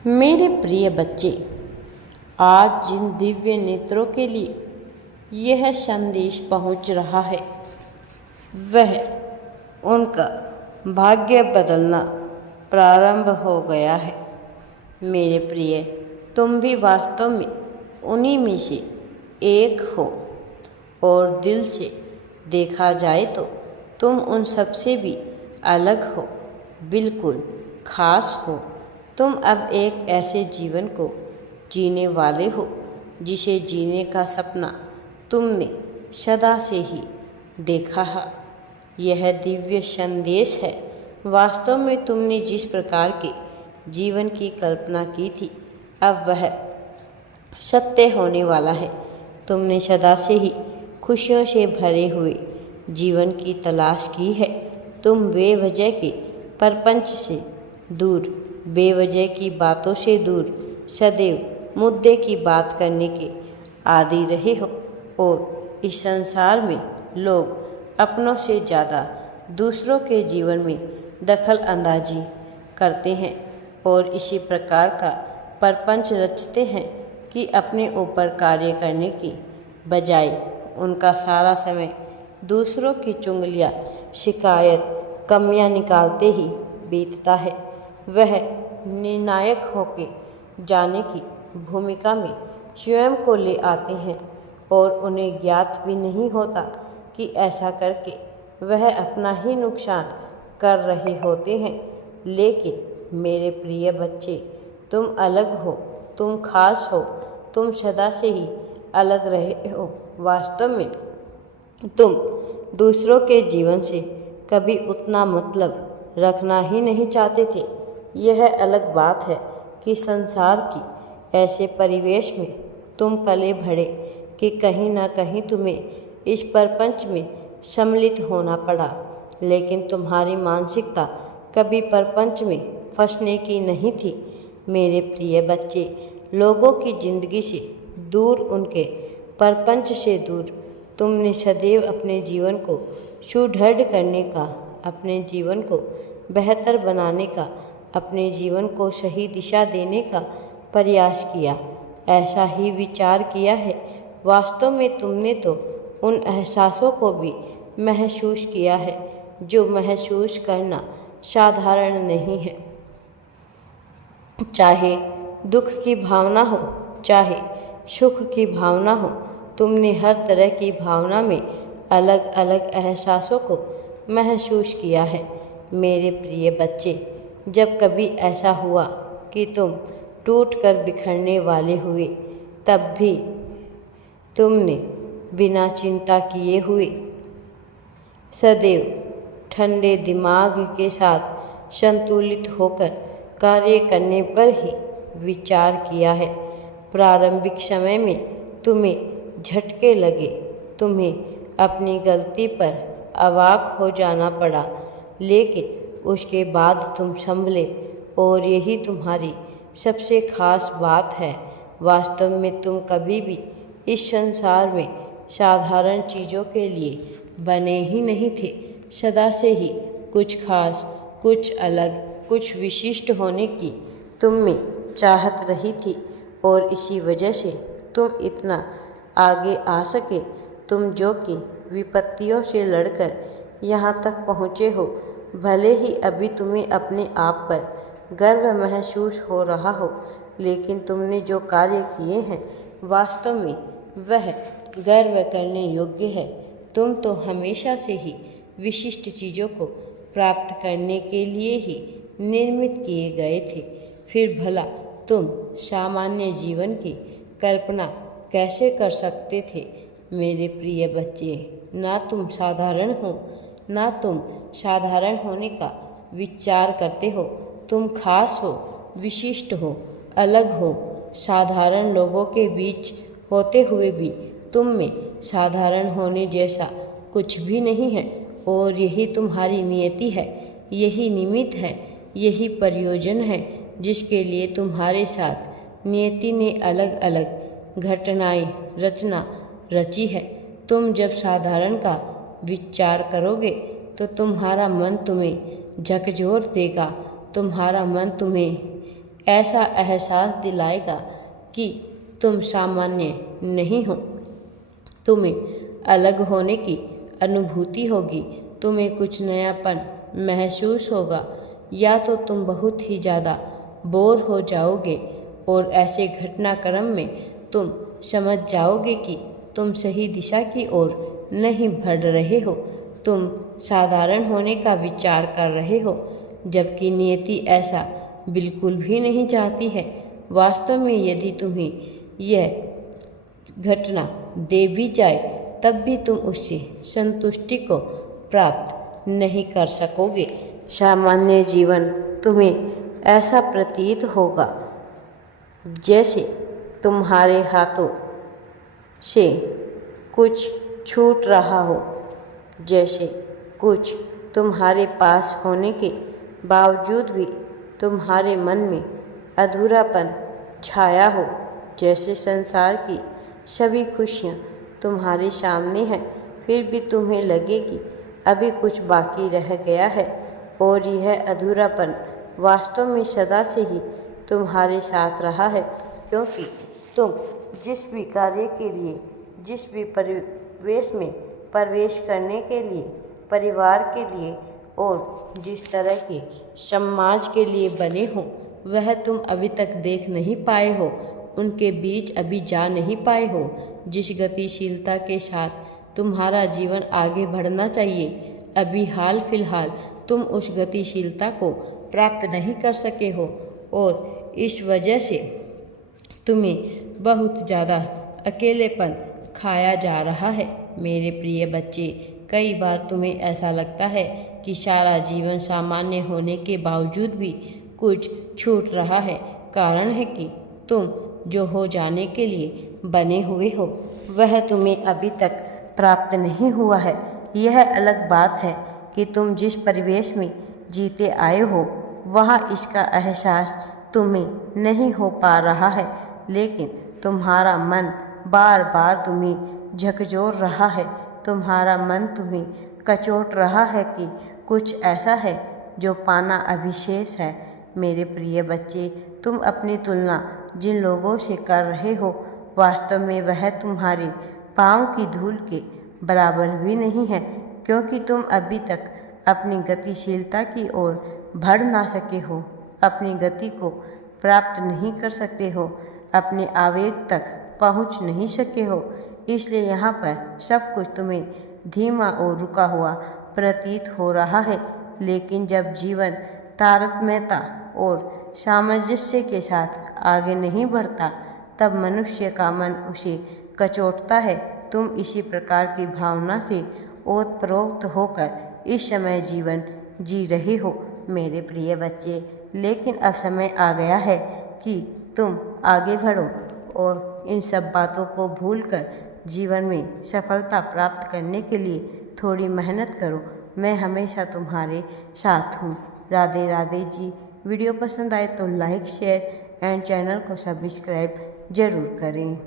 मेरे प्रिय बच्चे, आज जिन दिव्य नेत्रों के लिए यह संदेश पहुंच रहा है, वह उनका भाग्य बदलना प्रारंभ हो गया है। मेरे प्रिय, तुम भी वास्तव में उन्हीं में से एक हो और दिल से देखा जाए तो तुम उन सबसे भी अलग हो, बिल्कुल खास हो। तुम अब एक ऐसे जीवन को जीने वाले हो जिसे जीने का सपना तुमने सदा से ही देखा है। यह दिव्य संदेश है। वास्तव में तुमने जिस प्रकार के जीवन की कल्पना की थी, अब वह सत्य होने वाला है। तुमने सदा से ही खुशियों से भरे हुए जीवन की तलाश की है। तुम बेवजह के प्रपंच से दूर, बेवजह की बातों से दूर, सदैव मुद्दे की बात करने के आदी रहे हो और इस संसार में लोग अपनों से ज़्यादा दूसरों के जीवन में दखल अंदाजी करते हैं और इसी प्रकार का प्रपंच रचते हैं कि अपने ऊपर कार्य करने की बजाय उनका सारा समय दूसरों की चुंगलियाँ, शिकायत, कमियां निकालते ही बीतता है। वह निर्णायक होके जाने की भूमिका में स्वयं को ले आते हैं और उन्हें ज्ञात भी नहीं होता कि ऐसा करके वह अपना ही नुकसान कर रहे होते हैं। लेकिन मेरे प्रिय बच्चे, तुम अलग हो, तुम खास हो, तुम सदा से ही अलग रहे हो। वास्तव में तुम दूसरों के जीवन से कभी उतना मतलब रखना ही नहीं चाहते थे। यह अलग बात है कि संसार की ऐसे परिवेश में तुम पले बढ़े कि कहीं ना कहीं तुम्हें इस प्रपंच में सम्मिलित होना पड़ा। लेकिन तुम्हारी मानसिकता कभी प्रपंच में फंसने की नहीं थी। मेरे प्रिय बच्चे, लोगों की जिंदगी से दूर, उनके प्रपंच से दूर तुमने सदैव अपने जीवन को सुदृढ़ करने का, अपने जीवन को बेहतर बनाने का, अपने जीवन को सही दिशा देने का प्रयास किया। ऐसा ही विचार किया है। वास्तव में तुमने तो उन एहसासों को भी महसूस किया है जो महसूस करना साधारण नहीं है। चाहे दुख की भावना हो, चाहे सुख की भावना हो, तुमने हर तरह की भावना में अलग अलग एहसासों को महसूस किया है। मेरे प्रिय बच्चे, जब कभी ऐसा हुआ कि तुम टूट कर बिखरने वाले हुए, तब भी तुमने बिना चिंता किए हुए सदैव ठंडे दिमाग के साथ संतुलित होकर कार्य करने पर ही विचार किया है। प्रारंभिक समय में तुम्हें झटके लगे, तुम्हें अपनी गलती पर अवाक हो जाना पड़ा, लेकिन उसके बाद तुम संभले और यही तुम्हारी सबसे खास बात है। वास्तव में तुम कभी भी इस संसार में साधारण चीज़ों के लिए बने ही नहीं थे। सदा से ही कुछ खास, कुछ अलग, कुछ विशिष्ट होने की तुम में चाहत रही थी और इसी वजह से तुम इतना आगे आ सके। तुम जो कि विपत्तियों से लड़कर यहाँ तक पहुँचे हो, भले ही अभी तुम्हें अपने आप पर गर्व महसूस हो रहा हो, लेकिन तुमने जो कार्य किए हैं वास्तव में वह गर्व करने योग्य है। तुम तो हमेशा से ही विशिष्ट चीज़ों को प्राप्त करने के लिए ही निर्मित किए गए थे। फिर भला तुम सामान्य जीवन की कल्पना कैसे कर सकते थे? मेरे प्रिय बच्चे, ना तुम साधारण हो, ना तुम साधारण होने का विचार करते हो। तुम खास हो, विशिष्ट हो, अलग हो। साधारण लोगों के बीच होते हुए भी तुम में साधारण होने जैसा कुछ भी नहीं है और यही तुम्हारी नियति है, यही निमित्त है, यही प्रयोजन है जिसके लिए तुम्हारे साथ नियति ने अलग अलग घटनाएं रची है। तुम जब साधारण का विचार करोगे तो तुम्हारा मन तुम्हें झकझोर देगा, तुम्हारा मन तुम्हें ऐसा एहसास दिलाएगा कि तुम सामान्य नहीं हो। तुम्हें अलग होने की अनुभूति होगी, तुम्हें कुछ नयापन महसूस होगा, या तो तुम बहुत ही ज़्यादा बोर हो जाओगे और ऐसे घटनाक्रम में तुम समझ जाओगे कि तुम सही दिशा की ओर नहीं बढ़ रहे हो। तुम साधारण होने का विचार कर रहे हो, जबकि नियति ऐसा बिल्कुल भी नहीं चाहती है। वास्तव में यदि तुम्हें यह घटना दे भी जाए, तब भी तुम उससे संतुष्टि को प्राप्त नहीं कर सकोगे। सामान्य जीवन तुम्हें ऐसा प्रतीत होगा जैसे तुम्हारे हाथों से कुछ छूट रहा हो, जैसे कुछ तुम्हारे पास होने के बावजूद भी तुम्हारे मन में अधूरापन छाया हो, जैसे संसार की सभी खुशियाँ तुम्हारे सामने हैं, फिर भी तुम्हें लगे कि अभी कुछ बाकी रह गया है, और यह अधूरापन वास्तव में सदा से ही तुम्हारे साथ रहा है, क्योंकि तुम जिस भी कार्य के लिए, जिस भी परिवेश में प्रवेश करने के लिए, परिवार के लिए और जिस तरह के समाज के लिए बने हो, वह तुम अभी तक देख नहीं पाए हो, उनके बीच अभी जा नहीं पाए हो। जिस गतिशीलता के साथ तुम्हारा जीवन आगे बढ़ना चाहिए, अभी हाल फिलहाल तुम उस गतिशीलता को प्राप्त नहीं कर सके हो, और इस वजह से तुम्हें बहुत ज़्यादा अकेलेपन खाया जा रहा है। मेरे प्रिय बच्चे, कई बार तुम्हें ऐसा लगता है कि सारा जीवन सामान्य होने के बावजूद भी कुछ छूट रहा है। कारण है कि तुम जो हो जाने के लिए बने हुए हो, वह तुम्हें अभी तक प्राप्त नहीं हुआ है। यह अलग बात है कि तुम जिस परिवेश में जीते आए हो, वहाँ इसका एहसास तुम्हें नहीं हो पा रहा है, लेकिन तुम्हारा मन बार बार तुम्हें झकझोर रहा है। तुम्हारा मन तुम्हें कचोट रहा है कि कुछ ऐसा है जो पाना अभी शेष है। मेरे प्रिय बच्चे, तुम अपनी तुलना जिन लोगों से कर रहे हो, वास्तव में वह तुम्हारे पाँव की धूल के बराबर भी नहीं है, क्योंकि तुम अभी तक अपनी गतिशीलता की ओर बढ़ ना सके हो, अपनी गति को प्राप्त नहीं कर सकते हो, अपने आवेग तक पहुंच नहीं सके हो। इसलिए यहाँ पर सब कुछ तुम्हें धीमा और रुका हुआ प्रतीत हो रहा है। लेकिन जब जीवन तारतम्यता और सामंजस्य के साथ आगे नहीं बढ़ता, तब मनुष्य का मन उसे कचोटता है। तुम इसी प्रकार की भावना से ओतप्रोत होकर इस समय जीवन जी रहे हो मेरे प्रिय बच्चे। लेकिन अब समय आ गया है कि तुम आगे बढ़ो और इन सब बातों को भूलकर जीवन में सफलता प्राप्त करने के लिए थोड़ी मेहनत करो। मैं हमेशा तुम्हारे साथ हूँ। राधे राधे जी। वीडियो पसंद आए तो लाइक, शेयर एंड चैनल को सब्सक्राइब जरूर करें।